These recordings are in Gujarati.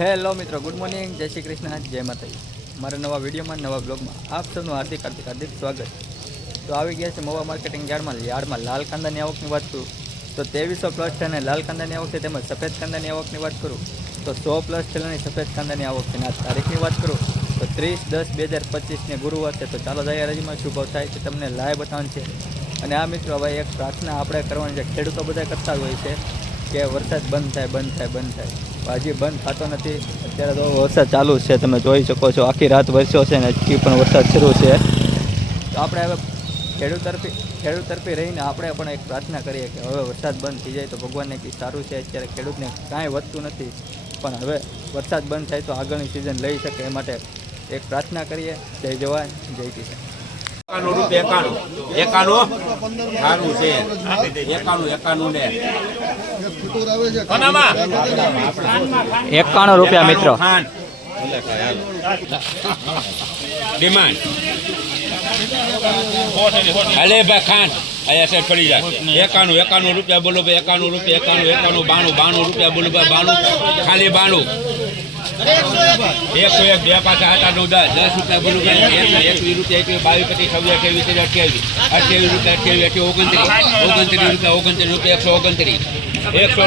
હેલો મિત્રો, ગુડ મોર્નિંગ, જય શ્રી કૃષ્ણ, જય માતાજી। મારા નવા વિડીયોમાં, નવા બ્લોગમાં આપ સૌનું હાર્દિક સ્વાગત। તો આવી ગયા છે મવા માર્કેટિંગ યાર્ડમાં લાલ કાંદાની આવકની વાત કરું તો 2300+ છે, અને લાલ કાંદાની આવક છે, તેમજ સફેદ કાંદાની આવકની વાત કરું તો 100+ થેલાની સફેદ કાંદાની આવક છે। આ તારીખની વાત કરું તો 30/10/2025 ગુરુવાર છે। તો ચાલો જઈએ રજીમાં શું ભાવ થાય છે તમને લાઈવ બતાવવાનું છે। અને આ મિત્રો હવે એક પ્રાર્થના આપણે કરવાની છે, ખેડૂતો બધા કરતા હોય છે કે વરસાદ બંધ થાય હજી બંધ થતો નથી। અત્યારે તો વરસાદ ચાલુ છે, તમે જોઈ શકો છો, આખી રાત વરસ્યો છે ને હજી પણ વરસાદ શરૂ છે। તો આપણે હવે ખેડૂત તરફી રહીને આપણે પણ એક પ્રાર્થના કરીએ કે હવે વરસાદ બંધ થઈ જાય તો ભગવાનને કંઈ સારું છે। અત્યારે ખેડૂતને કાંઈ વધતું નથી, પણ હવે વરસાદ બંધ થાય તો આગળની સિઝન લઈ શકે એ માટે એક પ્રાર્થના કરીએ। જય જવાન, જય કિસાન। 91 રૂપિયા મિત્રો ડિમાન્ડ અલે ભાઈ ખાન આયા સાહેબ પડી જાય 91 રૂપિયા બોલો ભાઈ 91 રૂપિયા 91 92 રૂપિયા બોલો ભાઈ 92 ખાલી 92 101 બે પાછા 8 9 10 રૂપિયા બોલું 21 રૂપિયા 22 25 26 28 રૂપિયા 29 રૂપિયા 129 51 52 53 54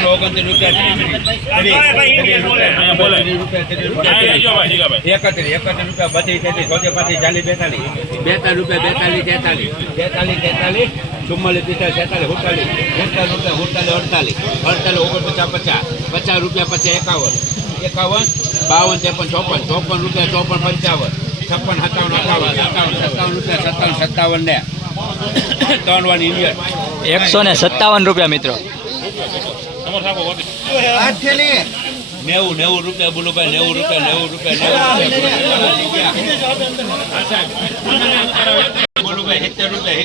રૂપિયા 55 56 57 રૂપિયા 57 ત્રણ વાર ઇન્ડિયન 157 રૂપિયા મિત્રો 90 રૂપિયા બોલો ભાઈ 90 રૂપિયા બોલો ભાઈ 70 રૂપિયા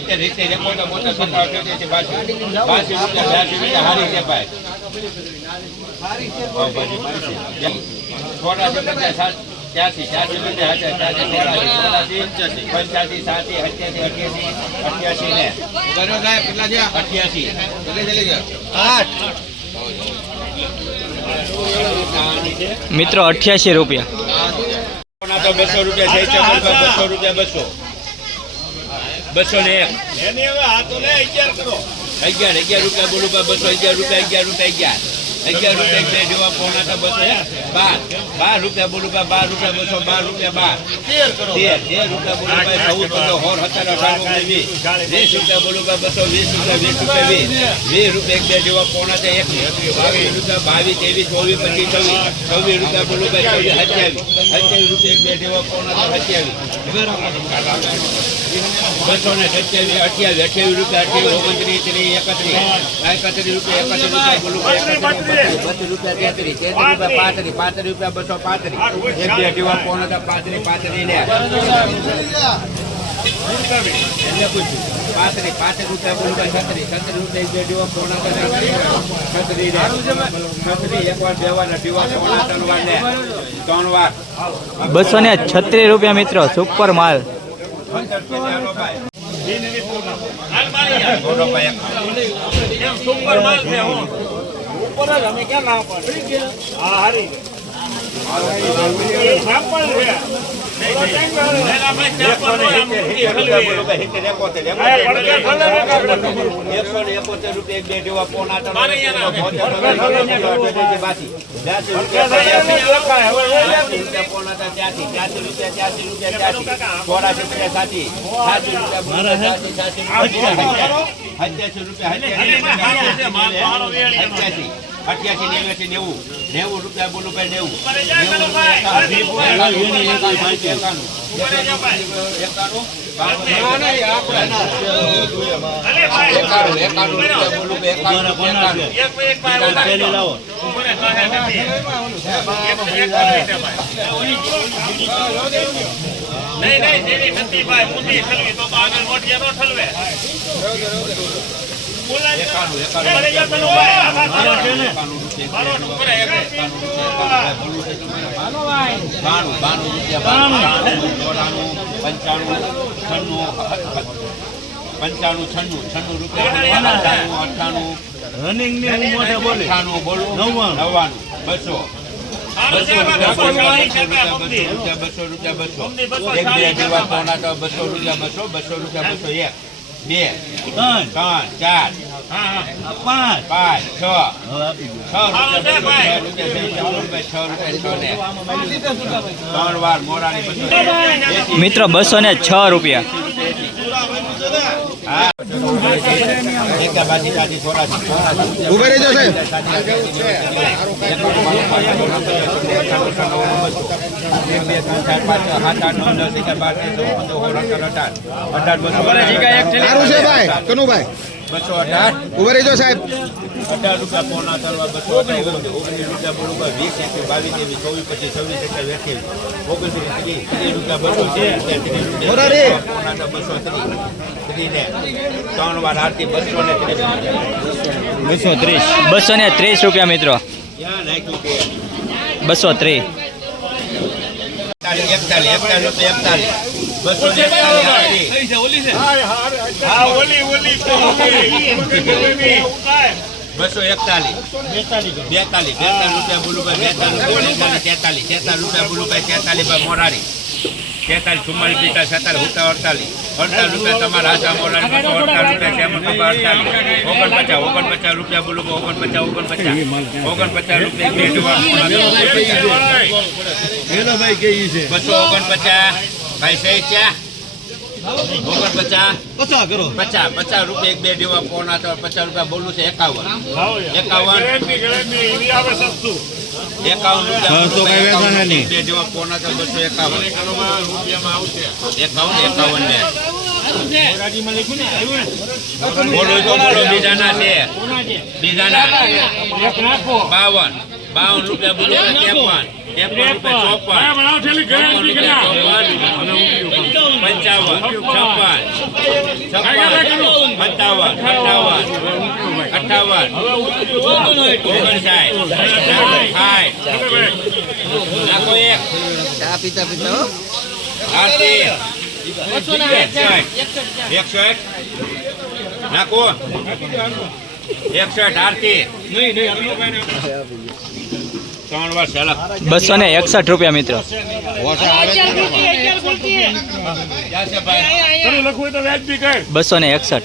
70 હારી છે ભાઈ થોડા 86 રૂપિયા 85 મિત્રો 88 રૂપિયા 200 રૂપિયા 200 રૂપિયા 11 રૂપિયા બોલું 211 રૂપિયા 11 રૂપિયા જેવા પોણા તો 12 રૂપિયા બોલું 12 રૂપિયા 212 રૂપિયા 13 રૂપિયા બોલું 14 રૂપિયા બોલું 220 રૂપિયા 20 જેવા પોણા તો 22 રૂપિયા 22 23 24 રૂપિયા બોલું 27 રૂપિયા જેવા પોણા તો 27 227 રૂપિયા 31 રૂપિયા બોલું 32 રૂપિયા 33 રૂપિયા 235 એક બે જેવા કોણ હતા 35 ને 35 રૂપિયા બોલું 36 રૂપિયા એક બે જેવા કોણ હતા 36 એકવાર બે વાર અઢીવાર પોણા 3 વાર ને 3 વાર 236 રૂપિયા મિત્રો સુપર માલ રૂપિયા બોલું ભાઈ 95 96 રૂપિયા 98 રનિંગ ને હું મોઢે બોલે 98 બોલું 99 200 એક બે જેવા પોણા તો 200 રૂપિયા 200 રૂપિયા 200 એક બે ત્રણ ચાર પાંચ છ ત્રણ વાર મોરાની મિત્રો 206 રૂપિયા. ઉભા રહેજો સાહેબ. સારું છે ભાઈ કનુભાઈ. 218 ઉભા રહેજો સાહેબ. 18 રૂપિયા પોણા તરવા 219 રૂપિયા બોલું 20 22 23 24 25 26 27 28 29 30 રૂપિયા 200 પોણા 230 ત્રણ વાર આરતી 230 રૂપિયા મિત્રો. ક્યાં નાખ્યું કે 230. 41 રૂપિયા 241 રૂપિયા બોલું 43 રૂપિયા બોલું 43 મોરારી 43 44 45 47 48 રૂપિયા તમારા હાથા મોરારી 48 રૂપિયા શ્યામ ખબર 49 રૂપિયા બોલું 49 રૂપિયા બે જોવા 249 ભાઈ સહી ચા 49 50 રૂપિયા એક બે દેવા પોણા તો 50 રૂપિયા બોલું છે 51 બે દેવા પોણા તો 251 બોલો બીજાના છે બીજાના 52 રૂપિયા બોલો 53 ચા પીતા પીતા નાખો 61 આરતી ત્રણ વાર ચાલક 261 રૂપિયા મિત્રો. ક્યાં છે ભાઈ 261.